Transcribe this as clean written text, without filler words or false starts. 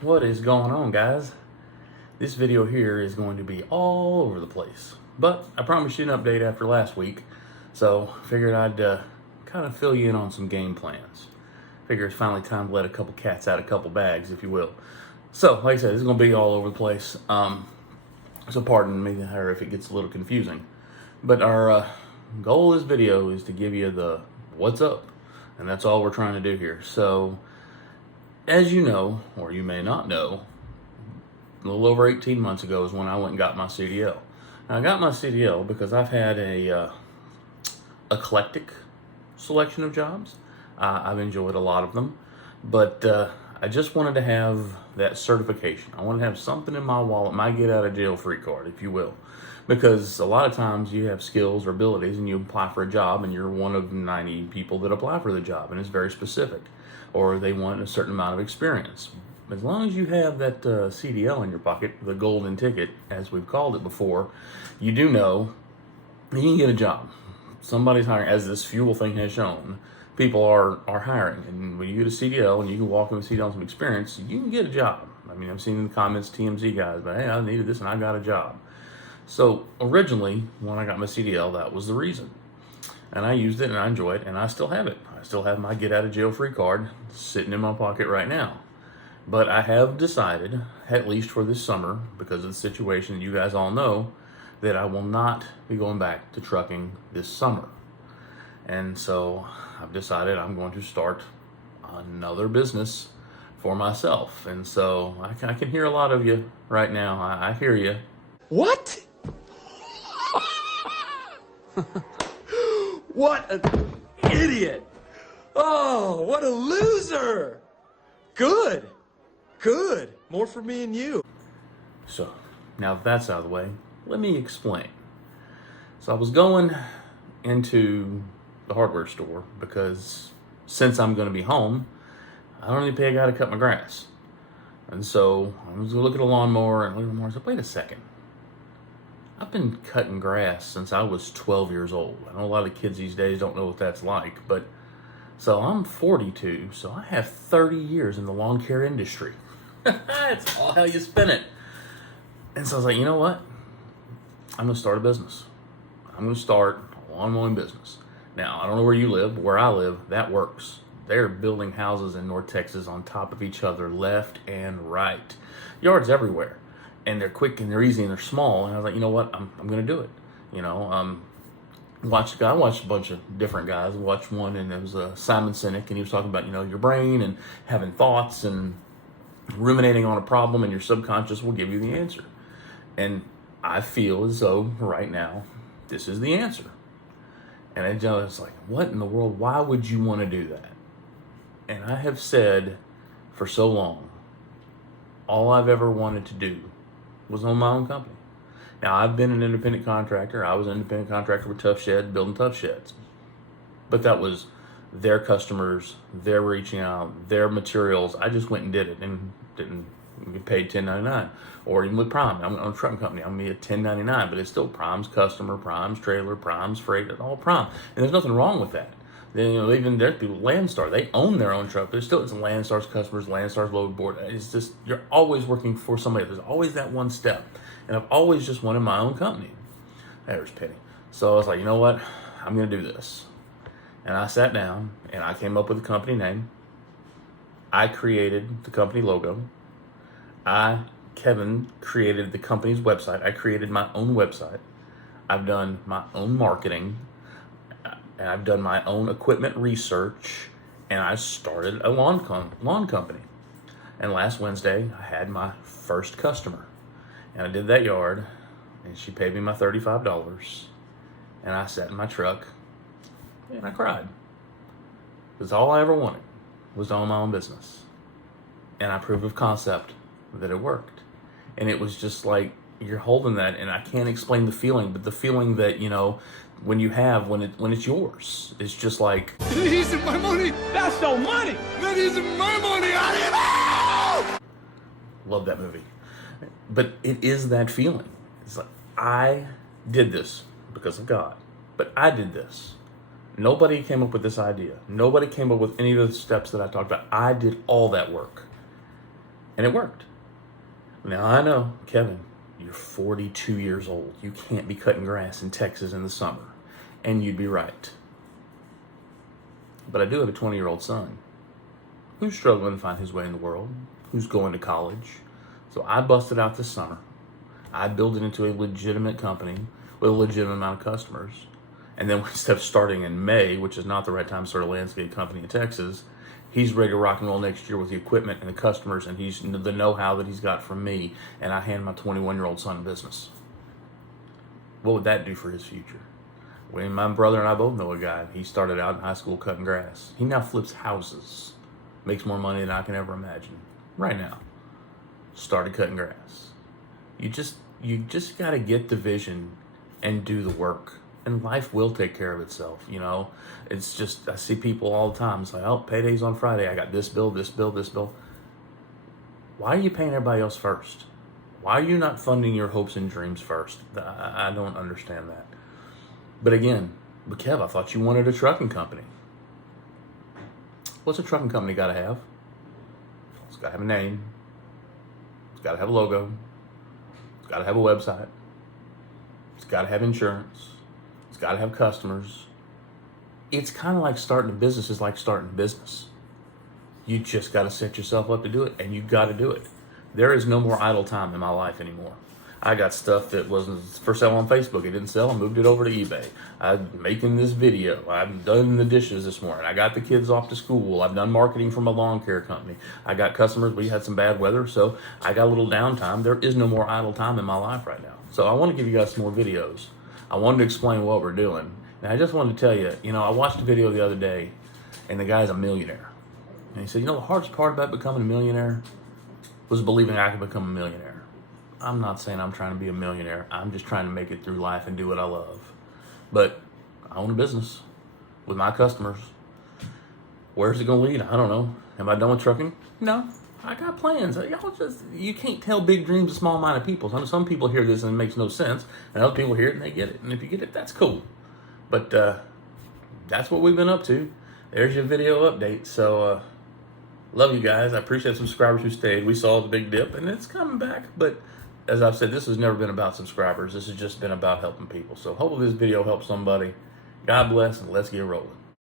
What is going on, guys? This video here is going to be all over the place, but I promised you an update after last week, so figured I'd kind of fill you in on some game plans. Figure it's finally time to let a couple cats out of a couple bags, if you will. So, like I said, this is going to be all over the place, so pardon me if it gets a little confusing. But our goal of this video is to give you the what's up, and that's all we're trying to do here. So, as you know, or you may not know, a little over 18 months ago is when I went and got my CDL. Now, I got my CDL because I've had a eclectic selection of jobs. I've enjoyed a lot of them, but I just wanted to have that certification. I wanted to have something in my wallet, my get out of jail free card, if you will. Because a lot of times you have skills or abilities and you apply for a job and you're one of 90 people that apply for the job and it's very specific, or they want a certain amount of experience. As long as you have that CDL in your pocket, the golden ticket, as we've called it before, you do know you can get a job. Somebody's hiring, as this fuel thing has shown. People are hiring, and when you get a CDL and you can walk in with CDL and some experience, you can get a job. I mean, I've seen in the comments TMZ guys, but hey, I needed this and I got a job. So originally, when I got my CDL, that was the reason. And I used it and I enjoy it, and I still have it. I still have my get out of jail free card sitting in my pocket right now. But I have decided, at least for this summer, because of the situation you guys all know, that I will not be going back to trucking this summer. And so I've decided I'm going to start another business for myself. And so I can hear a lot of you right now. I hear you. What? What an idiot! Oh, what a loser! Good. Good. More for me and you. So now that that's out of the way, let me explain. So I was going into the hardware store because since I'm going to be home, I don't need to pay a guy to cut my grass. And so I was going to look at a lawnmower and look at the lawnmower. I said, wait a second. I've been cutting grass since I was 12 years old. I know a lot of kids these days don't know what that's like, but so I'm 42, so I have 30 years in the lawn care industry. It's all how you spin it. And so I was like, you know what? I'm going to start a business. I'm going to start a lawn mowing business. Now, I don't know where you live, but where I live, that works. They're building houses in North Texas on top of each other, left and right. Yards everywhere. And they're quick and they're easy and they're small. And I was like, you know what? I'm going to do it. You know, I watched a bunch of different guys. I watched one, and it was Simon Sinek, and he was talking about, you know, your brain and having thoughts and ruminating on a problem, and your subconscious will give you the answer. And I feel as though right now, this is the answer. And I was like, what in the world? Why would you want to do that? And I have said for so long, all I've ever wanted to do was own my own company. Now, I've been an independent contractor. I was an independent contractor with Tough Shed, building tough sheds. But that was their customers, they're reaching out, their materials. I just went and did it and didn't get paid $10.99. Or even with Prime, I'm a trucking company. I'm going to be at $10.99, but it's still Prime's customer, Prime's trailer, Prime's freight, it's all Prime. And there's nothing wrong with that. Then, you know, even there's people, Landstar, they own their own truck, but it's Landstar's customers, Landstar's load board. It's just, you're always working for somebody. There's always that one step. And I've always just wanted my own company. There's Penny. So I was like, you know what? I'm going to do this. And I sat down and I came up with a company name. I created the company logo. Kevin, created the company's website. I created my own website. I've done my own marketing. And I've done my own equipment research. And I started a lawn company. And last Wednesday, I had my first customer. And I did that yard. And she paid me my $35. And I sat in my truck. And I cried. Because all I ever wanted was to own my own business. And I proved of concept that it worked. And it was just like, you're holding that, and I can't explain the feeling, but the feeling that, you know, when it's yours, it's just like, That isn't my money! That's no money! That isn't my money! love that movie. But it is that feeling. It's like, I did this because of God, but I did this. Nobody came up with this idea. Nobody came up with any of the steps that I talked about. I did all that work. And it worked. Now I know, Kevin, you're 42 years old. You can't be cutting grass in Texas in the summer. And you'd be right. But I do have a 20-year-old son who's struggling to find his way in the world, who's going to college. So I busted out this summer. I built it into a legitimate company with a legitimate amount of customers. And then instead of starting in May, which is not the right time to start a landscape company in Texas, he's ready to rock and roll next year with the equipment and the customers and he's the know-how that he's got from me. And I hand my 21-year-old son business. What would that do for his future? When my brother and I both know a guy. He started out in high school cutting grass. He now flips houses. Makes more money than I can ever imagine. Right now. Started cutting grass. You just got to get the vision and do the work. And life will take care of itself, you know. It's just, I see people all the time. It's like, oh, payday's on Friday. I got this bill, this bill, this bill. Why are you paying everybody else first? Why are you not funding your hopes and dreams first? I don't understand that. But again, but Kev, I thought you wanted a trucking company. What's a trucking company got to have? It's got to have a name. It's got to have a logo. It's got to have a website. It's got to have insurance. It's got to have customers. It's kind of like starting a business is like starting a business. You just got to set yourself up to do it, and you got to do it. There is no more idle time in my life anymore. I got stuff that wasn't for sale on Facebook. It didn't sell. I moved it over to eBay. I'm making this video. I've done the dishes this morning. I got the kids off to school. I've done marketing for my lawn care company. I got customers. We had some bad weather, so I got a little downtime. There is no more idle time in my life right now. So I want to give you guys some more videos. I wanted to explain what we're doing. And I just wanted to tell you, you know, I watched a video the other day, and the guy's a millionaire. And he said, you know, the hardest part about becoming a millionaire was believing I could become a millionaire. I'm not saying I'm trying to be a millionaire. I'm just trying to make it through life and do what I love. But I own a business with my customers. Where's it going to lead? I don't know. Am I done with trucking? No. I got plans. You can't tell big dreams to small-minded people. Some people hear this and it makes no sense, and other people hear it and they get it. And if you get it, that's cool. But that's what we've been up to. There's your video update. So love you guys. I appreciate subscribers who stayed. We saw the big dip, and it's coming back. But as I've said, this has never been about subscribers. This has just been about helping people. So hopefully this video helps somebody. God bless, and let's get rolling.